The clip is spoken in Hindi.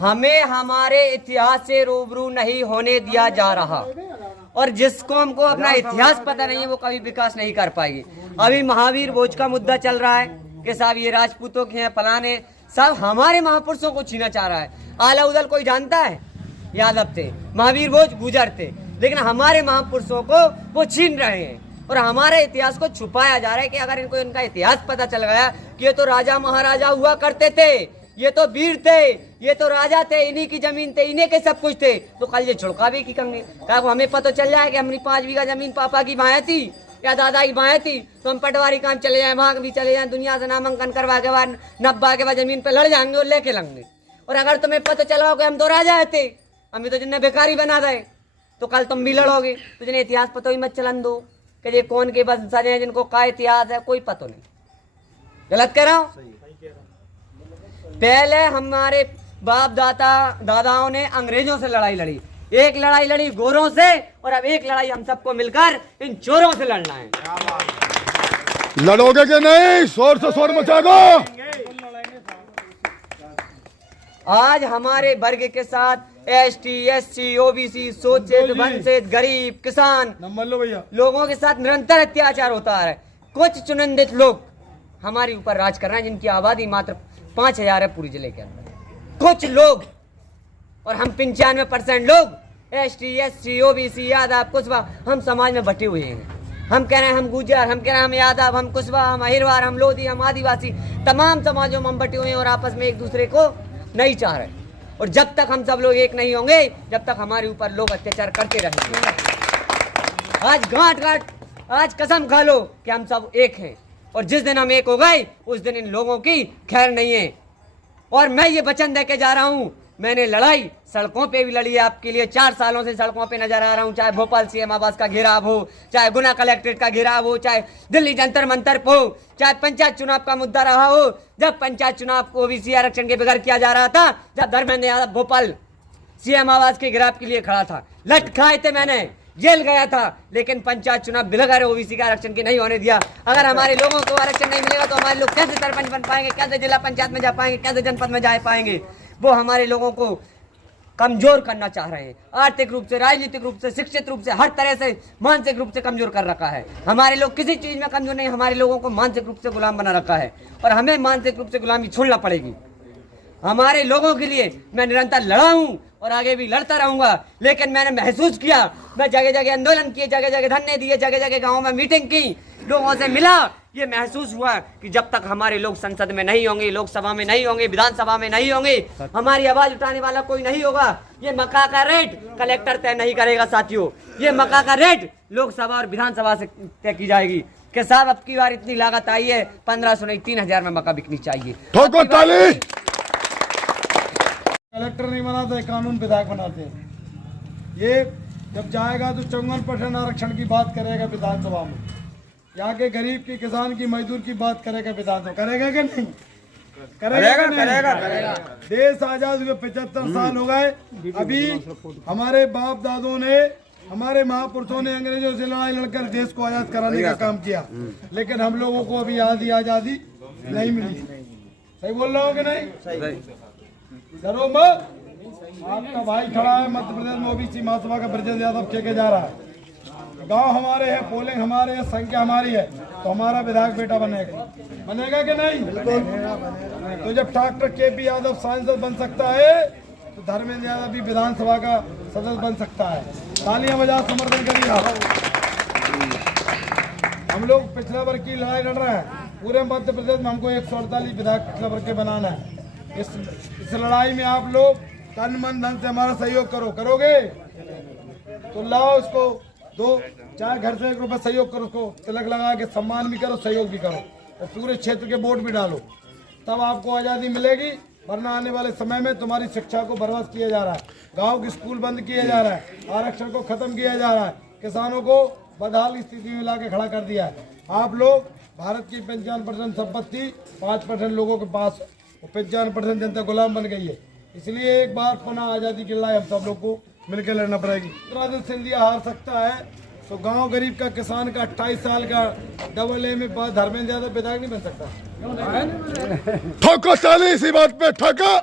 हमें हमारे इतिहास से रूबरू नहीं होने दिया जा रहा और जिस कौम को अपना इतिहास पता नहीं है वो कभी विकास नहीं कर पाएगी। अभी महावीर भोज का मुद्दा चल रहा है कि साहब ये राजपूतों के हैं, फलाने सब हमारे महापुरुषों को छीना चाह रहा है। आला उदल कोई जानता है? यादव थे, महावीर भोज गुजर थे, लेकिन हमारे महापुरुषों को वो छीन रहे हैं और हमारे इतिहास को छुपाया जा रहा है कि अगर इनको इनका इतिहास पता चल गया कि ये तो राजा महाराजा हुआ करते थे, ये तो वीर थे, ये तो राजा थे, इन्हीं की जमीन थे, इन्हीं के सब कुछ थे, तो कल ये छुड़का भी की करेंगे। क्या हमें पता चल जाए कि हमारी 5 बीघा जमीन पापा की बाएं थी या दादा की बाएं थी, तो हम पटवारी काम चले जाए, वहां भी चले जाए, दुनिया से नामांकन करवा के बाद 90 के बाद जमीन पे लड़ जाएंगे और लेके लेंगे। और अगर तुम्हें पता चला कि हम तो राजा थे, हमें तो जिन्हें बेकारी बना दे, तो कल तुम भी लड़ोगे। तो जिन्हें इतिहास पता ही मत चलन दो कि ये कौन के वंशज हैं, जिनको का इतिहास है कोई पता नहीं। गलत कह रहा हूं? पहले हमारे बाप दादाओं ने अंग्रेजों से लड़ाई लड़ी, एक लड़ाई लड़ी गोरों से, और अब एक लड़ाई हम सबको मिलकर इन चोरों से लड़ना है। लड़ोगे कि नहीं? शोर से शोर मचा दो। आज हमारे वर्ग के साथ ST SC OBC शोषित वंचित गरीब किसान लोगों के साथ निरंतर अत्याचार होता है। कुछ चुनिंदित लोग हमारे ऊपर राज कर रहे हैं जिनकी आबादी मात्र 5000 है पूरी जिले के अंदर। कुछ लोग और हम 95% लोग ST SC OBC Yadav Kushwaha हम समाज में बटे हुए हैं। हम कह रहे हैं हम गुर्जर, हम कह रहे हैं हम यादव, हम कुशवाहा, हम अहिरवार, हम लोधी, हम आदिवासी, तमाम समाजों में हम बटे हुए हैं और आपस में एक दूसरे को नहीं चाह रहे। और जब तक हम सब लोग एक नहीं होंगे, जब तक हमारे ऊपर लोग अत्याचार करते रहेंगे। आज गांठ आज कसम खा लो कि हम सब एक हैं, और जिस दिन हम एक हो गए उस दिन इन लोगों की खैर नहीं है। और मैं ये वचन दे के जा रहा हूं, मैंने लड़ाई सड़कों पे भी लड़ी है आपके लिए। 4 सालों से सड़कों पे नजर आ रहा हूं, चाहे भोपाल CM आवास का घेराव हो, चाहे गुना कलेक्ट्रेट का घेराव हो, चाहे दिल्ली जंतर मंतर हो, चाहे पंचायत चुनाव का मुद्दा रहा हो। जब पंचायत चुनाव को OBC आरक्षण के बगैर किया जा रहा था, जब धर्मेंद्र यादव भोपाल CM आवास के घेराव के लिए खड़ा था, लट खाए थे, मैंने जेल गया था, लेकिन पंचायत चुनाव बगैर OBC का आरक्षण के नहीं होने दिया। अगर हमारे लोगों को आरक्षण नहीं मिलेगा तो हमारे लोग कैसे सरपंच बन पाएंगे, कैसे जिला पंचायत में जा पाएंगे, कैसे जनपद में जा पाएंगे? वो हमारे लोगों को कमजोर करना चाह रहे हैं, आर्थिक रूप से, राजनीतिक रूप से, शिक्षित रूप से, हर तरह से मानसिक रूप से कमजोर कर रखा है। हमारे लोग किसी चीज में कमजोर नहीं, हमारे लोगों को मानसिक रूप से गुलाम बना रखा है और हमें मानसिक रूप से गुलामी छोड़ना पड़ेगी। हमारे लोगों के लिए मैं निरंतर लड़ा हूं और आगे भी लड़ता रहूंगा, लेकिन मैंने महसूस किया, मैं जगह जगह आंदोलन किए, जगह जगह धरने दिए, जगह जगह गाँव में मीटिंग की, लोगों से मिला, ये महसूस हुआ कि जब तक हमारे लोग संसद में नहीं होंगे, लोकसभा में नहीं होंगे, विधानसभा में नहीं होंगे, हमारी आवाज उठाने वाला कोई नहीं होगा। ये मक्का का रेट कलेक्टर तय नहीं करेगा साथियों, ये मक्का का रेट लोकसभा और विधानसभा से तय की जाएगी कि साहब अब की बार इतनी लागत आई है, 1500 नहीं 3000 में मक्का बिकनी चाहिए। कलेक्टर नहीं बनाते, कानून विधायक बनाते हैं। ये जब जाएगा तो 54% आरक्षण की बात करेगा विधानसभा में, यहाँ के गरीब की, किसान की, मजदूर की बात करेगा विधानसभा। करेगा कि नहीं? करेगा। देश आजाद हुए 75 साल हो गए, अभी हमारे बाप दादों ने, हमारे महापुरुषों ने अंग्रेजों से लड़ाई लड़कर देश को आजाद कराने का काम किया, लेकिन हम लोगों को अभी आजादी नहीं मिली। सही बोल रहा हो कि नहीं? डरो मत, आपका भाई खड़ा है मध्य प्रदेश में OBC महासभा का ब्रजेश यादव के जा रहा है। गांव हमारे हैं, पोलिंग हमारे हैं, संख्या हमारी है, तो हमारा विधायक बेटा बनेगा कि नहीं? तो जब डॉक्टर KP यादव सांसद बन सकता है तो धर्मेंद्र यादव भी विधानसभा का सदस्य बन सकता है। तालियां बजा समर्थन करिए आप। हम लोग पिछड़ा वर्ग की लड़ाई लड़ रहे हैं, पूरे मध्य प्रदेश में हमको 148 विधायक पिछड़ा वर्ग के बनाना है। इस लड़ाई में आप लोग तन मन धन से हमारा सहयोग करोगे तो लाओ उसको दो, चाहे घर से 1 रुपये सहयोग करो, उसको तिलक लगा के सम्मान भी करो, सहयोग भी करो, और पूरे क्षेत्र के वोट भी डालो, तब आपको आज़ादी मिलेगी। वरना आने वाले समय में तुम्हारी शिक्षा को बर्बाद किया जा रहा है, गांव के स्कूल बंद किया जा रहा है, आरक्षण को खत्म किया जा रहा है, किसानों को बदहाल स्थिति में ला के खड़ा कर दिया है। आप लोग भारत की 55% संपत्ति 5% लोगों के पास, 55% जनता गुलाम बन गई है। इसलिए एक बार पुनः आज़ादी की लड़ाई हम सब लोग को मिलकर लड़ना पड़ेगी। राजन सिंधिया हार सकता है तो गांव गरीब का, किसान का, 28 साल का AA में धर्मेंद्र यादव विधायक नहीं बन सकता। ठोको ताली इसी बात पे, ठोको।